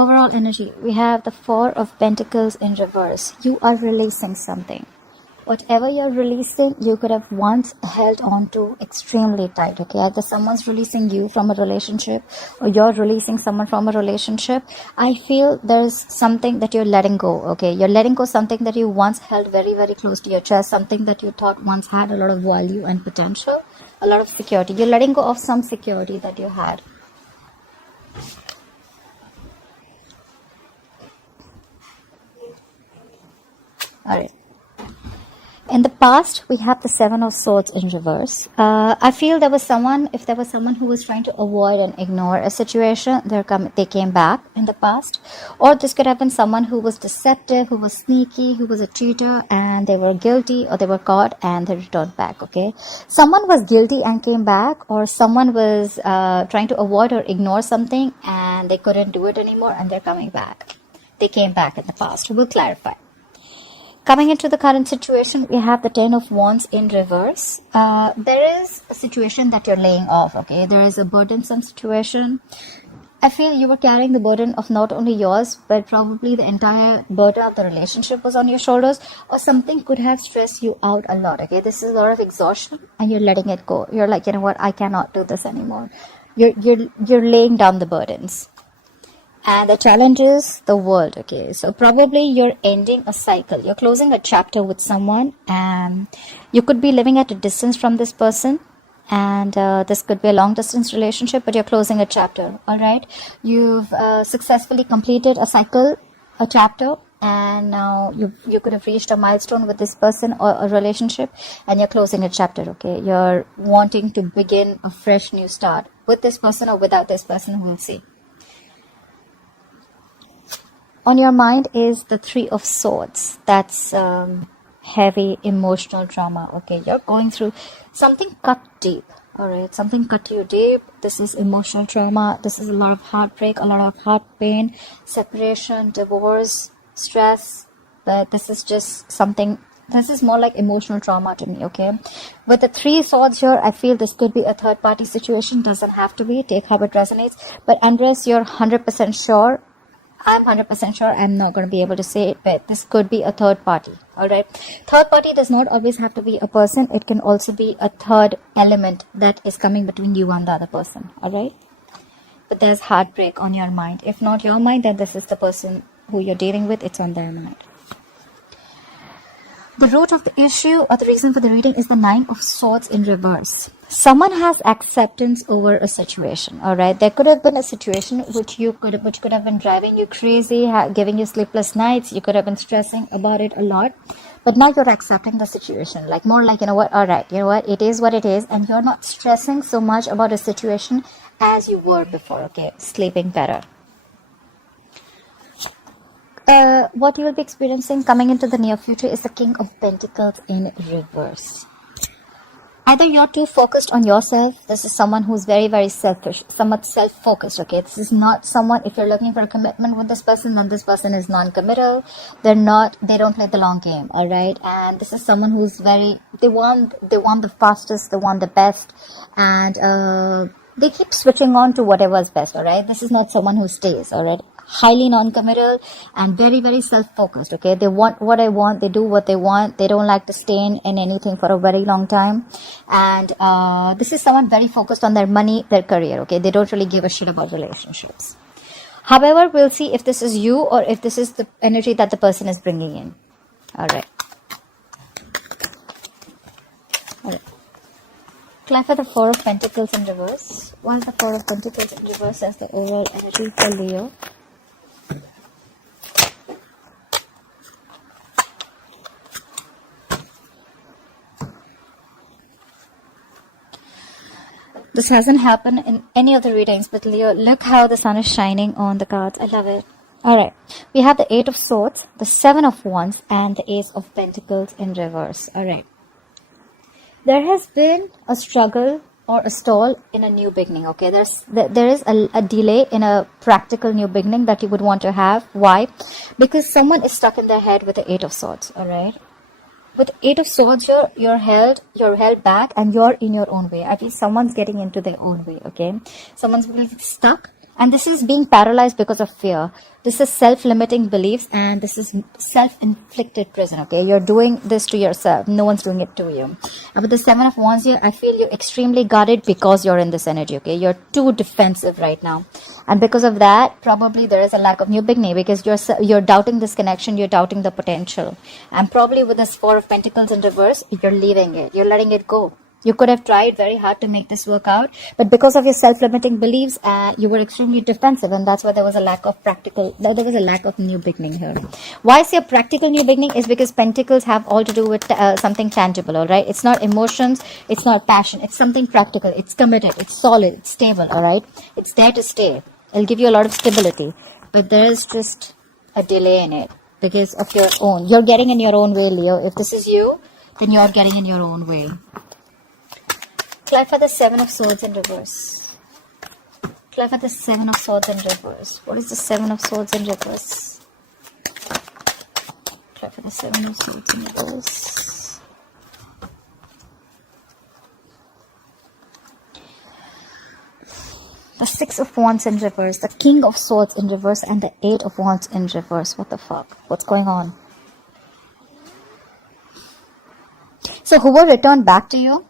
Overall energy, we have the Four of Pentacles in reverse. You are releasing something. Whatever you're releasing, you could have once held on to extremely tight, okay? Either someone's releasing you from a relationship or you're releasing someone from a relationship. I feel there's something that you're letting go, okay? You're letting go something that you once held very, very close to your chest, something that you thought once had a lot of value and potential, a lot of security. You're letting go of some security that you had. Alright. In the past, we have the Seven of Swords in reverse. I feel if there was someone who was trying to avoid and ignore a situation, they came back in the past. Or this could have been someone who was deceptive, who was sneaky, who was a cheater, and they were guilty or they were caught and they returned back, okay? Someone was guilty and came back, or someone was trying to avoid or ignore something and they couldn't do it anymore and they're coming back. They came back in the past. We'll clarify. Coming into the current situation, we have the Ten of Wands in reverse. There is a situation that you're laying off, okay? There is a burdensome situation. I feel you were carrying the burden of not only yours, but probably the entire burden of the relationship was on your shoulders, or something could have stressed you out a lot, okay? This is a lot of exhaustion and you're letting it go. You're like, you know what? I cannot do this anymore. You're laying down the burdens. And the challenge is the world, okay? So probably you're ending a cycle. You're closing a chapter with someone, and you could be living at a distance from this person. And this could be a long distance relationship, but you're closing a chapter, all right? You've successfully completed a cycle, a chapter, and now you could have reached a milestone with this person or a relationship, and you're closing a chapter, okay? You're wanting to begin a fresh new start with this person or without this person, we'll see. On your mind is the Three of Swords. That's heavy emotional trauma. Okay, you're going through something cut deep. All right, something cut you deep. This is emotional trauma. This is a lot of heartbreak, a lot of heart pain, separation, divorce, stress. But this is just something. This is more like emotional trauma to me. Okay, with the Three Swords here, I feel this could be a third-party situation. Doesn't have to be. Take how it resonates. But unless you're 100% sure. I'm 100% sure I'm not going to be able to say it, but this could be a third party, alright? Third party does not always have to be a person. It can also be a third element that is coming between you and the other person, alright? But there's heartbreak on your mind. If not your mind, then this is the person who you're dealing with. It's on their mind. The root of the issue or the reason for the reading is the Nine of Swords in reverse. Someone has acceptance over a situation, all right? There could have been a situation which could have been driving you crazy, giving you sleepless nights. You could have been stressing about it a lot. But now you're accepting the situation, like more like, you know what, all right, you know what, it is what it is. And you're not stressing so much about a situation as you were before, okay? Sleeping better. What you will be experiencing coming into the near future is the King of Pentacles in reverse. Either you're too focused on yourself. This is someone who's very, very selfish, somewhat self-focused, okay? This is not someone, if you're looking for a commitment with this person, then this person is non-committal. They don't play the long game, all right? And this is someone who's they want the fastest, they want the best, and they keep switching on to whatever's best, all right? This is not someone who stays, all right? Highly non-committal and very, very self-focused, okay? They want what I want, they do what they want, they don't like to stay in anything for a very long time. And this is someone very focused on their money, their career, okay? They don't really give a shit about relationships. However, we'll see if this is you or if this is the energy that the person is bringing in. Alright. Clarify the Four of Pentacles in reverse. Why is the Four of Pentacles in reverse as the overall energy for Leo? This hasn't happened in any of the readings, but Leo, look how the sun is shining on the cards. I love it. Alright, we have the Eight of Swords, the Seven of Wands, and the Ace of Pentacles in reverse. Alright. There has been a struggle or a stall in a new beginning, okay? There is a delay in a practical new beginning that you would want to have. Why? Because someone is stuck in their head with the Eight of Swords, alright? With Eight of Swords, you're held back and you're in your own way. I feel someone's getting into their own way, okay? Someone's really stuck And this is being paralyzed because of fear. This is self-limiting beliefs, and this is self-inflicted prison, okay? You're doing this to yourself. No one's doing it to you. And with the Seven of Wands here, I feel you're extremely guarded because you're in this energy, okay? You're too defensive right now. And because of that, probably there is a lack of new beginning, because you're doubting this connection, you're doubting the potential. And probably with this Four of Pentacles in reverse, you're leaving it. You're letting it go. You could have tried very hard to make this work out, but because of your self-limiting beliefs, you were extremely defensive, and that's why there was a lack of new beginning here. Why I say a practical new beginning is because Pentacles have all to do with something tangible, all right? It's not emotions, it's not passion, it's something practical, it's committed, it's solid, it's stable, all right? It's there to stay. It'll give you a lot of stability, but there is just a delay in it because of your own. You're getting in your own way, Leo. If this is you, then you're getting in your own way. Clarify the Seven of Swords in reverse. Clarify the Seven of Swords in reverse. What is the Seven of Swords in reverse? Clarify the Seven of Swords in reverse. The Six of Wands in reverse. The King of Swords in reverse. And the Eight of Wands in reverse. What the fuck? What's going on? So who will return back to you?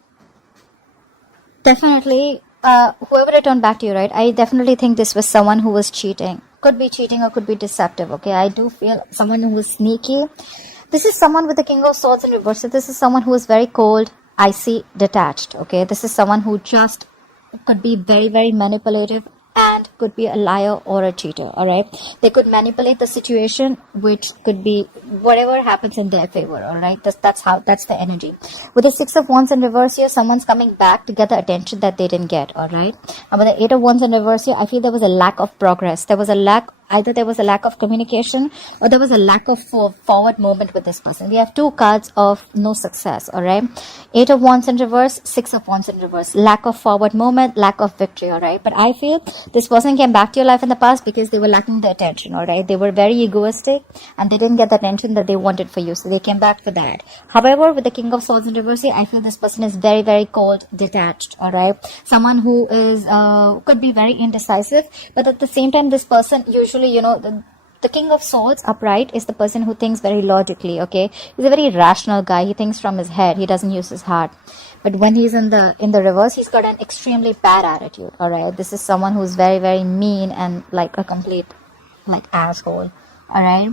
Definitely, whoever returned back to you, right? I definitely think this was someone who was cheating. Could be cheating or could be deceptive, okay? I do feel someone who was sneaky. This is someone with the King of Swords in reverse. So this is someone who is very cold, icy, detached, okay? This is someone who just could be very, very manipulative and could be a liar or a cheater, all right? They could manipulate the situation, which could be whatever happens in their favor, all right? That's the energy. With the Six of Wands in reverse here, someone's coming back to get the attention that they didn't get, all right? And with the Eight of Wands in reverse here, I feel there was a lack of progress. Either there was a lack of communication or there was a lack of forward movement with this person. We have two cards of no success, all right? Eight of Wands in reverse, Six of Wands in reverse. Lack of forward movement, lack of victory, all right? But I feel this person came back to your life in the past because they were lacking the attention, all right? They were very egoistic and they didn't get the attention that they wanted for you. So they came back for that. However, with the King of Swords in reverse here, I feel this person is very, very cold, detached, all right? Someone who is, could be very indecisive, but at the same time, this person usually, you know, the King of Swords upright is the person who thinks very logically, okay? He's a very rational guy. He thinks from his head. He doesn't use his heart. But when he's in the reverse, he's got an extremely bad attitude, all right? This is someone who's very, very mean and like a complete like asshole, all right?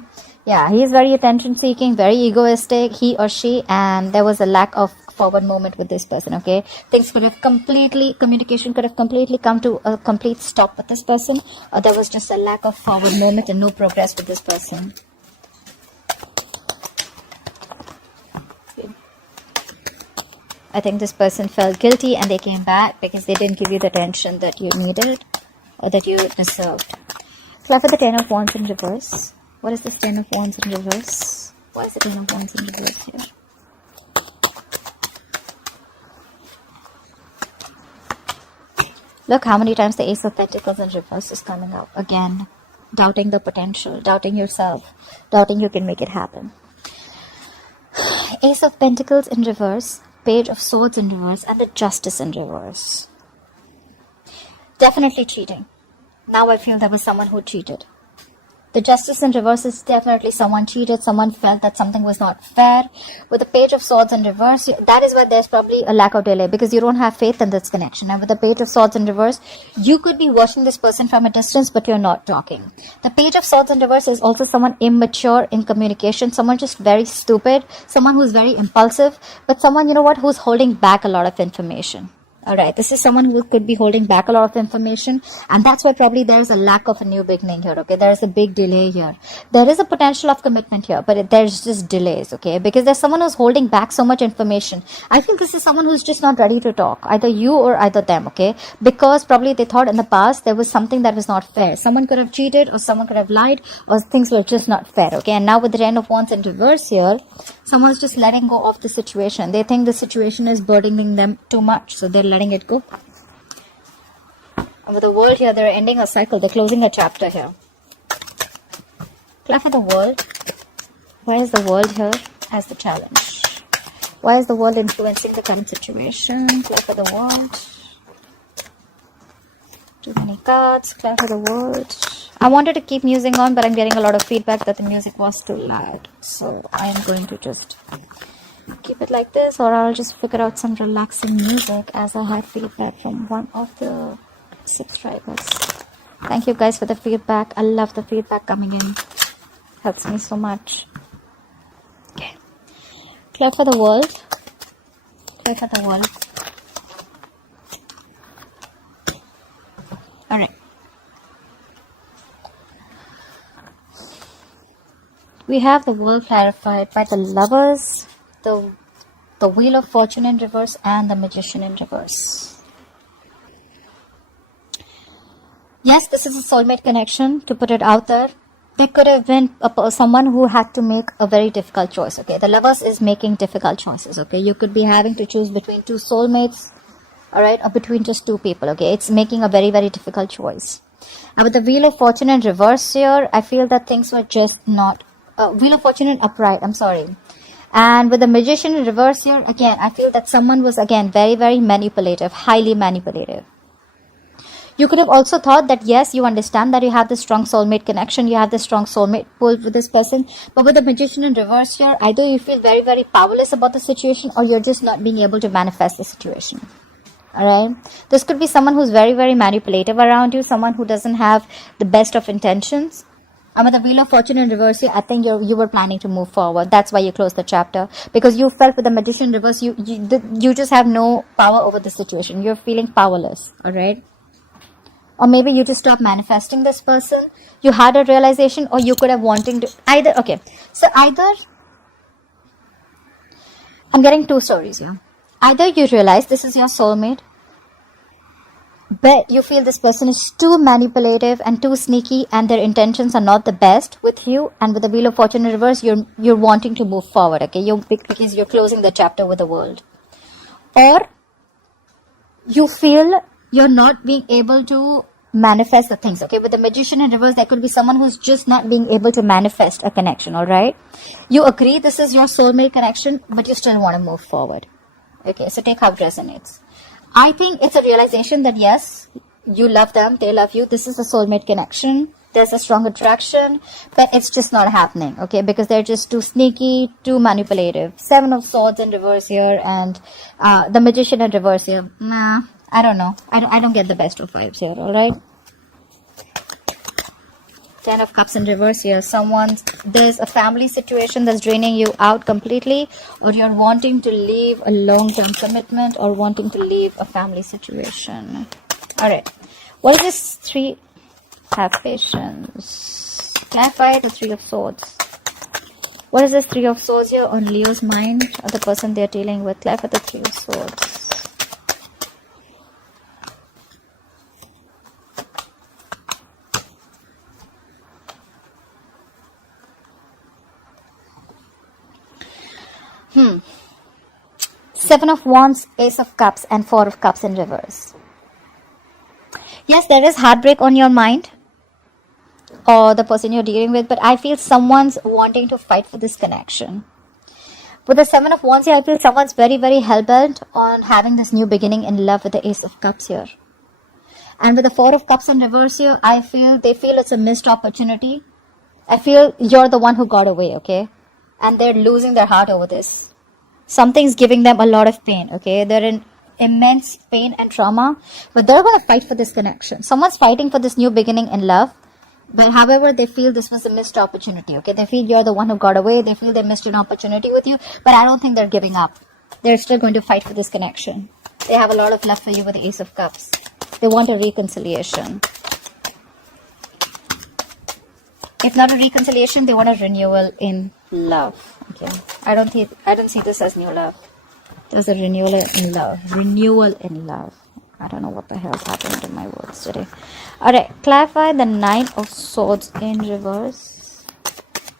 Yeah, he's very attention seeking, very egoistic, he or she, and there was a lack of forward moment with this person, okay? Communication could have completely come to a complete stop with this person, or there was just a lack of forward moment and no progress with this person. I think this person felt guilty and they came back because they didn't give you the attention that you needed or that you deserved. Clarify the Ten of Wands in reverse. What is this Ten of Wands in reverse? Why is the Ten of Wands in reverse here? Look how many times the Ace of Pentacles in reverse is coming out. Again, doubting the potential, doubting yourself, doubting you can make it happen. Ace of Pentacles in reverse, Page of Swords in reverse, and the Justice in reverse. Definitely cheating. Now I feel there was someone who cheated. The Justice in reverse is definitely someone cheated. Someone felt that something was not fair. With the Page of Swords in reverse, that is why there's probably a lack of delay, because you don't have faith in this connection. And with the Page of Swords in reverse, you could be watching this person from a distance, but you're not talking. The Page of Swords in reverse is also someone immature in communication, someone just very stupid, someone who's very impulsive, but someone, you know what, who's holding back a lot of information. Alright, this is someone who could be holding back a lot of information, and that's why probably there's a lack of a new beginning here, okay? There's a big delay here. There is a potential of commitment here, but there's just delays, okay? Because there's someone who's holding back so much information. I think this is someone who's just not ready to talk, either you or either them, okay? Because probably they thought in the past there was something that was not fair. Someone could have cheated, or someone could have lied, or things were just not fair, okay? And now with the Ten of Wands in reverse here, someone's just letting go of the situation. They think the situation is burdening them too much, so they're letting it go. And with the World here, they're ending a cycle. They're closing a chapter here. Clarify the World. Why is the World here as the challenge? Why is the World influencing the current situation? Clarify the World. Too many cards. Clarify the world. I wanted to keep music on, but I'm getting a lot of feedback that the music was too loud. So I am going to just keep it like this, or I'll just figure out some relaxing music, as I had feedback from one of the subscribers. Thank you guys for the feedback. I love the feedback coming in. Helps me so much. Okay. Clear for the world. Clear for the world. Alright. We have the world clarified by the Lovers, the Wheel of Fortune in reverse, and the Magician in reverse. Yes, this is a soulmate connection, to put it out there. There could have been someone who had to make a very difficult choice, okay? The Lovers is making difficult choices, okay? You could be having to choose between two soulmates, alright, or between just two people, okay? It's making a very, very difficult choice. And with the Wheel of Fortune in reverse here, I feel that things were just not... Wheel of Fortune in upright, I'm sorry. And with the Magician in reverse here, again, I feel that someone was, again, very, very manipulative, highly manipulative. You could have also thought that, yes, you understand that you have this strong soulmate connection, you have this strong soulmate pull with this person, but with the Magician in reverse here, either you feel very, very powerless about the situation, or you're just not being able to manifest the situation. Alright? This could be someone who's very, very manipulative around you, someone who doesn't have the best of intentions. And with the Wheel of Fortune in reverse here, I think you were planning to move forward. That's why you closed the chapter. Because you felt with the Magician in reverse, you just have no power over the situation. You're feeling powerless. Alright? Or maybe you just stopped manifesting this person. You had a realization, or you could have wanting to... Either... Okay. So either... I'm getting two stories here. Either you realize this is your soulmate, but you feel this person is too manipulative and too sneaky, and their intentions are not the best with you, and with the Wheel of Fortune in reverse, you're wanting to move forward, okay? Because you're closing the chapter with the world. Or you feel you're not being able to manifest the things, okay? With the Magician in reverse, there could be someone who's just not being able to manifest a connection, alright? You agree this is your soulmate connection, but you still want to move forward. Okay, so take how it resonates. I think it's a realization that yes, you love them, they love you. This is a soulmate connection. There's a strong attraction, but it's just not happening, okay? Because they're just too sneaky, too manipulative. 7 of Swords in reverse here, and the Magician in reverse here. Nah, I don't know. I don't get the best of vibes here, alright? 10 of Cups in reverse here. There's a family situation that's draining you out completely, or you're wanting to leave a long-term commitment, or wanting to leave a family situation. Alright. What is this 3? Have patience. Clarify the 3 of Swords. What is this 3 of Swords here on Leo's mind, or the person they're dealing with? Clarify the 3 of Swords. Seven of Wands, Ace of Cups, and 4 of Cups in reverse. Yes, there is heartbreak on your mind, or the person you're dealing with, but I feel someone's wanting to fight for this connection. With the 7 of Wands here, I feel someone's very, very hell-bent on having this new beginning in love with the Ace of Cups here. And with the 4 of Cups in reverse here, I feel they feel it's a missed opportunity. I feel you're the one who got away, okay? And they're losing their heart over this. Something's giving them a lot of pain, okay? They're in immense pain and trauma, but they're going to fight for this connection. Someone's fighting for this new beginning in love, but however, they feel this was a missed opportunity, okay? They feel you're the one who got away. They feel they missed an opportunity with you, but I don't think they're giving up. They're still going to fight for this connection. They have a lot of love for you with the Ace of Cups. They want a reconciliation. If not a reconciliation, they want a renewal in love. Okay, I don't see this as new love. There's a renewal in love. Renewal in love. I don't know what the hell's happened to my words today. Alright, clarify the 9 of Swords in reverse.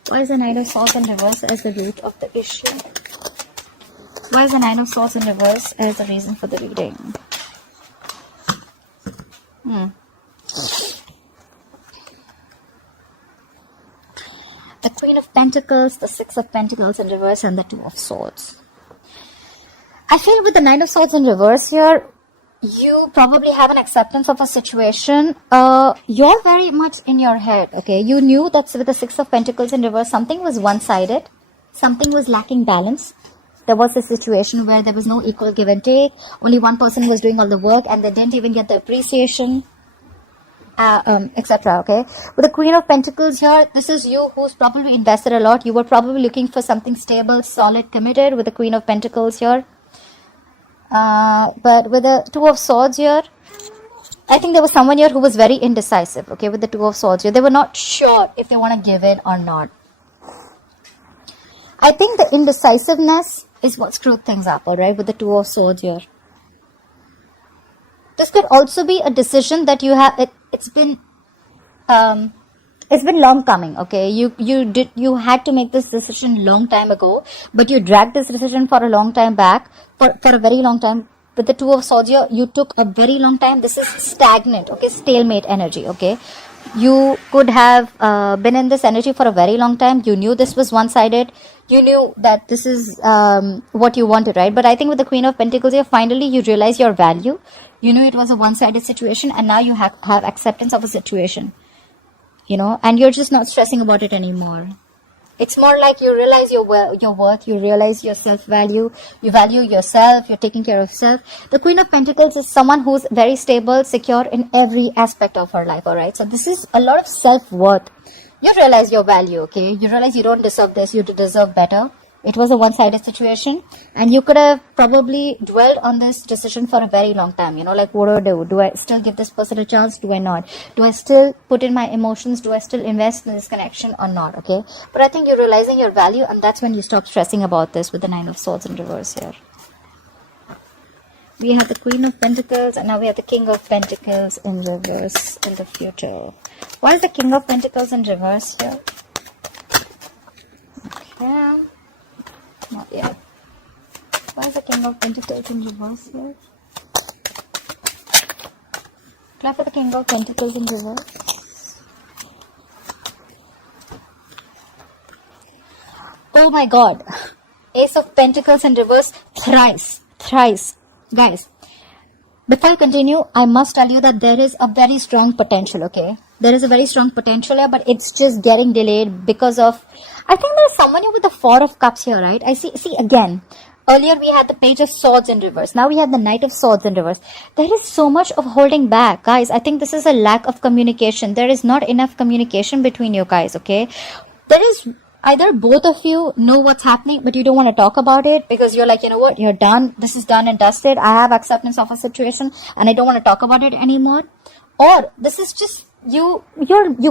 Why is the 9 of Swords in reverse as the root of the issue? Why is the 9 of Swords in reverse as the reason for the reading? The Queen of Pentacles, the 6 of Pentacles in reverse, and the 2 of Swords. I feel with the 9 of Swords in reverse here, you probably have an acceptance of a situation. You're very much in your head, okay? You knew that with the Six of Pentacles in reverse, something was one-sided. Something was lacking balance. There was a situation where there was no equal give and take. Only one person was doing all the work and they didn't even get the appreciation, etc. Okay, with the Queen of Pentacles here, this is you who's probably invested a lot. You were probably looking for something stable, solid, committed with the Queen of Pentacles here. But with the Two of Swords here, I think there was someone here who was very indecisive. Okay, with the Two of Swords here, they were not sure if they want to give in or not. I think the indecisiveness is what screwed things up, alright, with the Two of Swords here. This could also be a decision that you have, it's been long coming, okay? You had to make this decision long time ago, but you dragged this decision for a long time back, for a very long time. With the Two of Swords here, you took a very long time. This is stagnant, okay? Stalemate energy, okay? You could have been in this energy for a very long time. You knew this was one-sided. You knew that this is what you wanted, right? But I think with the Queen of Pentacles here, finally you realize your value. You knew it was a one-sided situation, and now you have acceptance of a situation, you know, and you're just not stressing about it anymore. It's more like you realize your worth, you realize your self-value, you value yourself, you're taking care of self. The Queen of Pentacles is someone who's very stable, secure in every aspect of her life, alright? So this is a lot of self-worth. You realize your value, okay? You realize you don't deserve this, you deserve better. It was a one-sided situation, and you could have probably dwelled on this decision for a very long time, you know, like, what do I do? Do I still give this person a chance? Do I not? Do I still put in my emotions? Do I still invest in this connection or not? Okay, but I think you're realizing your value, and that's when you stop stressing about this with the Nine of Swords in reverse here. We have the Queen of Pentacles, and now we have the King of Pentacles in reverse in the future. Why is the King of Pentacles in reverse here? Okay. Not yet. Why is the King of Pentacles in reverse here? Clap for the King of Pentacles in reverse. Oh my God. Ace of Pentacles in reverse thrice. Guys, before I continue, I must tell you that there is a very strong potential, okay? There is a very strong potential here, but it's just getting delayed because of, I think there's someone here with the Four of Cups here, right? I see again, earlier we had the Page of Swords in reverse. Now we have the Knight of Swords in reverse. There is so much of holding back, guys. I think this is a lack of communication. There is not enough communication between you guys, okay? There is either both of you know what's happening, but you don't want to talk about it because you're like, you know what, you're done. This is done and dusted. I have acceptance of a situation and I don't want to talk about it anymore. Or this is just you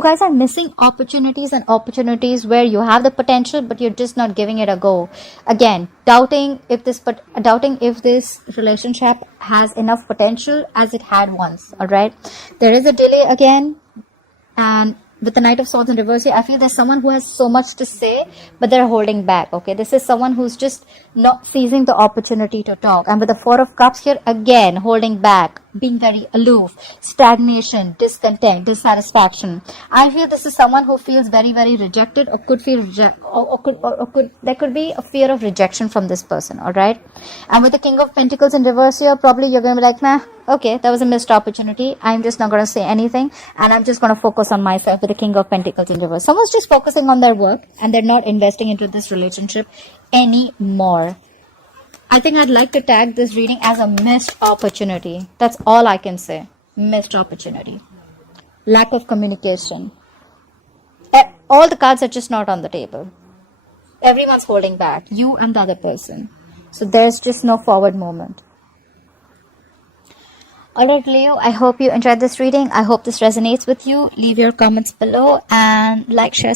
guys are missing opportunities where you have the potential, but you're just not giving it a go. Again, doubting if this relationship has enough potential as it had once. All right, there is a delay again, and with the Knight of Swords in reverse here, I feel there's someone who has so much to say, but they're holding back, okay? This is someone who's just not seizing the opportunity to talk. And with the Four of Cups here, again, holding back, being very aloof, stagnation, discontent, dissatisfaction. I feel this is someone who feels very, very rejected, or could feel there could be a fear of rejection from this person, all right? And with the King of Pentacles in reverse here, probably you're going to be like, nah, okay, that was a missed opportunity. I'm just not going to say anything, and I'm just going to focus on myself with the King of Pentacles in reverse. Someone's just focusing on their work, and they're not investing into this relationship anymore. I think I'd like to tag this reading as a missed opportunity. That's all I can say. Missed opportunity. Lack of communication. All the cards are just not on the table. Everyone's holding back. You and the other person. So there's just no forward movement. Alright, Leo, I hope you enjoyed this reading. I hope this resonates with you. Leave your comments below and like, share,